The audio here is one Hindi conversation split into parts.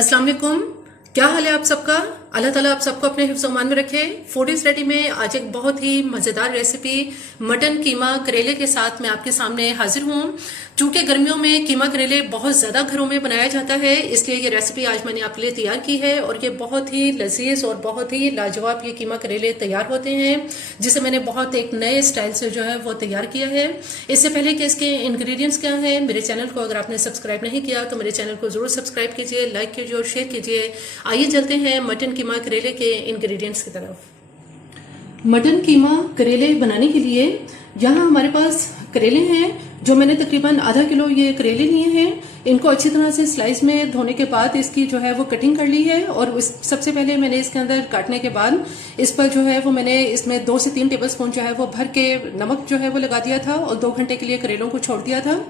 अस्सलाम वालेकुम। क्या हाल है आप सबका? अल्लाह ताला आप सबको अपने हिफ्ज़ अमान में रखे। फूडीज़ रेडी में आज एक बहुत ही मज़ेदार रेसिपी मटन कीमा करेले के साथ मैं आपके सामने हाजिर हूँ। चूंकि गर्मियों में कीमा करेले बहुत ज़्यादा घरों में बनाया जाता है, इसलिए ये रेसिपी आज मैंने आपके लिए तैयार की है और ये बहुत ही लजीज और बहुत ही लाजवाब ये कीमा करेले तैयार होते हैं, जिसे मैंने बहुत एक नए स्टाइल से जो है वो तैयार किया है। इससे पहले कि इसके इंग्रेडिएंट्स क्या हैं, मेरे चैनल को अगर आपने सब्सक्राइब नहीं किया तो मेरे चैनल को ज़रूर सब्सक्राइब कीजिए, लाइक कीजिए और शेयर कीजिए। आइए चलते हैं मटन कीमा करेले के इंग्रेडिएंट्स की तरफ। मटन कीमा करेले बनाने के लिए यहाँ हमारे पास करेले हैं, जो मैंने तकरीबन आधा किलो ये करेले लिए हैं। इनको अच्छी तरह से स्लाइस में धोने के बाद इसकी जो है वो कटिंग कर ली है और सबसे पहले मैंने इसके अंदर काटने के बाद इस पर जो है वो मैंने इसमें 2 से 3 टेबलस्पून जो है वो भर के नमक जो है वो लगा दिया था और 2 घंटे के लिए करेलों को छोड़ दिया था।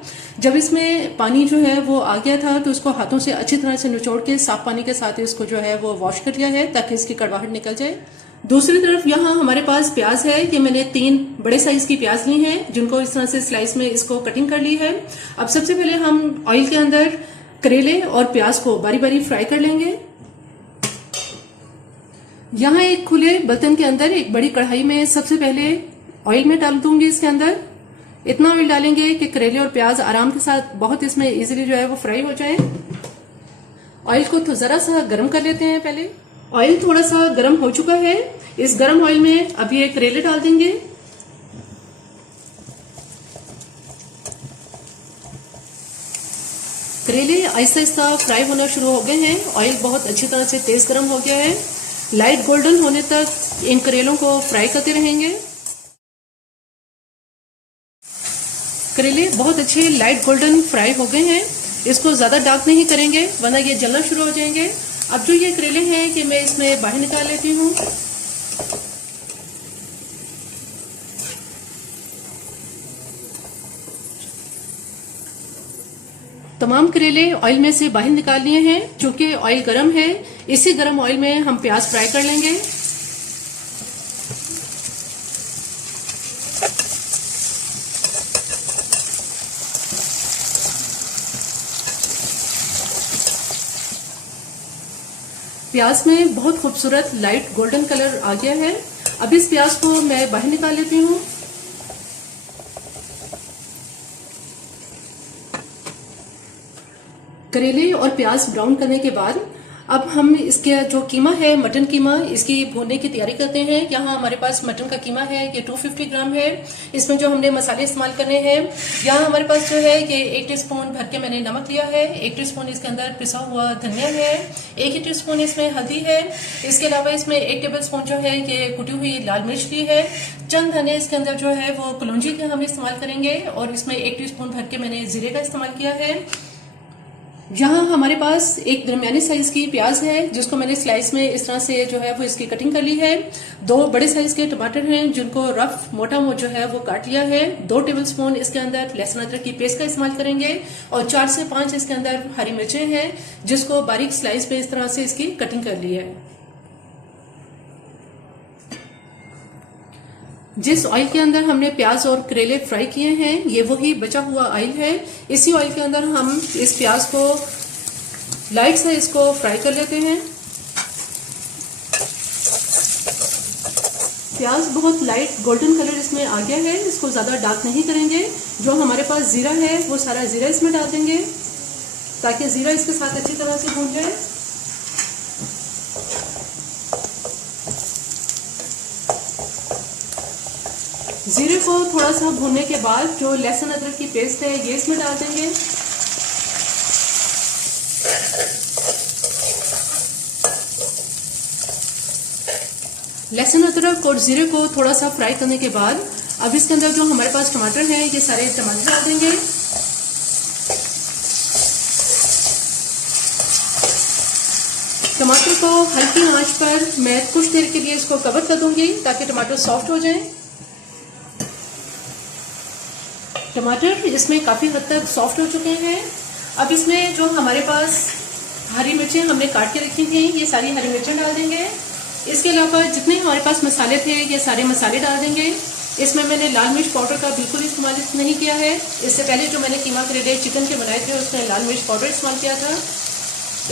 जब इसमें पानी जो है वो आ गया था तो इसको हाथों से अच्छी तरह से निचोड़ के साफ पानी के साथ इसको जो है वो वॉश कर लिया है ताकि इसकी कड़वाहट निकल जाए। दूसरी तरफ यहाँ हमारे पास प्याज है। ये मैंने 3 बड़े साइज की प्याज ली हैं, जिनको इस तरह से स्लाइस में इसको कटिंग कर ली है। अब सबसे पहले हम ऑयल के अंदर करेले और प्याज को बारी बारी फ्राई कर लेंगे। यहाँ एक खुले बर्तन के अंदर एक बड़ी कढ़ाई में सबसे पहले ऑयल में डाल दूंगी। इसके अंदर इतना ऑयल डालेंगे कि करेले और प्याज आराम के साथ बहुत इसमें इजीली जो है वो फ्राई हो जाए। ऑयल को तो जरा सा गर्म कर लेते हैं। पहले ऑयल थोड़ा सा गर्म हो चुका है। इस गर्म ऑयल में अब ये करेले डाल देंगे। करेले आहिस्ता आहिस्ता फ्राई होना शुरू हो गए हैं। ऑयल बहुत अच्छी तरह से तेज गर्म हो गया है। लाइट गोल्डन होने तक इन करेलों को फ्राई करते रहेंगे। करेले बहुत अच्छे लाइट गोल्डन फ्राई हो गए हैं। इसको ज्यादा डार्क नहीं करेंगे वरना ये जलना शुरू हो जाएंगे। अब जो ये करेले हैं कि मैं इसमें बाहर निकाल लेती हूँ। तमाम करेले ऑयल में से बाहर निकाल लिए हैं। चूंकि ऑयल गर्म है, इसी गर्म ऑयल में हम प्याज फ्राई कर लेंगे। प्याज में बहुत खूबसूरत लाइट गोल्डन कलर आ गया है। अब इस प्याज को मैं बाहर निकाल लेती हूँ। करेले और प्याज ब्राउन करने के बाद अब हम इसके जो कीमा है, मटन कीमा, इसकी भूनने की तैयारी करते हैं। यहाँ हमारे पास मटन का कीमा है, ये 250 ग्राम है। इसमें जो हमने मसाले इस्तेमाल करने हैं, यहाँ हमारे पास जो है ये 1 टीस्पून भर के मैंने नमक लिया है, 1 टीस्पून इसके अंदर पिसा हुआ धनिया है, 1 ही टीस्पून इसमें हल्दी है। इसके अलावा इसमें 1 टेबलस्पून जो है ये कुटी हुई लाल मिर्च ली है। चंद धने इसके अंदर जो है वो कलौंजी के हम इस्तेमाल करेंगे और इसमें 1 टीस्पून भर के मैंने जीरे का इस्तेमाल किया है। यहाँ हमारे पास एक दरमियानी साइज की प्याज है, जिसको मैंने स्लाइस में इस तरह से जो है वो इसकी कटिंग कर ली है। 2 बड़े साइज के टमाटर हैं, जिनको रफ मोटा जो है वो काट लिया है। 2 टेबलस्पून इसके अंदर लहसुन अदरक की पेस्ट का इस्तेमाल करेंगे और 4 से 5 इसके अंदर हरी मिर्चें हैं, जिसको बारीक स्लाइस में इस तरह से इसकी कटिंग कर ली है। जिस ऑयल के अंदर हमने प्याज और करेले फ्राई किए हैं, ये वही बचा हुआ ऑयल है। इसी ऑयल के अंदर हम इस प्याज को लाइट से इसको फ्राई कर लेते हैं। प्याज बहुत लाइट गोल्डन कलर इसमें आ गया है। इसको ज्यादा डार्क नहीं करेंगे। जो हमारे पास जीरा है वो सारा जीरा इसमें डाल देंगे ताकि जीरा इसके साथ अच्छी तरह से भून जाए। जीरे को थोड़ा सा भूनने के बाद जो लहसुन अदरक की पेस्ट है ये इसमें डाल देंगे। लहसुन अदरक और जीरे को थोड़ा सा फ्राई करने के बाद अब इसके अंदर जो हमारे पास टमाटर हैं ये सारे टमाटर डाल देंगे। टमाटर को हल्की आंच पर मैं कुछ देर के लिए इसको कवर कर दूंगी ताकि टमाटर सॉफ्ट हो जाए। टमाटर इसमें काफी हद तक सॉफ्ट हो चुके हैं। अब इसमें जो हमारे पास हरी मिर्चें हमने काट के रखी थी, ये सारी हरी मिर्चें डाल देंगे। इसके अलावा जितने हमारे पास मसाले थे ये सारे मसाले डाल देंगे। इसमें मैंने लाल मिर्च पाउडर का बिल्कुल इस्तेमाल नहीं किया है। इससे पहले जो मैंने कीमा करेले चिकन के बनाए थे उसमें लाल मिर्च पाउडर इस्तेमाल किया था।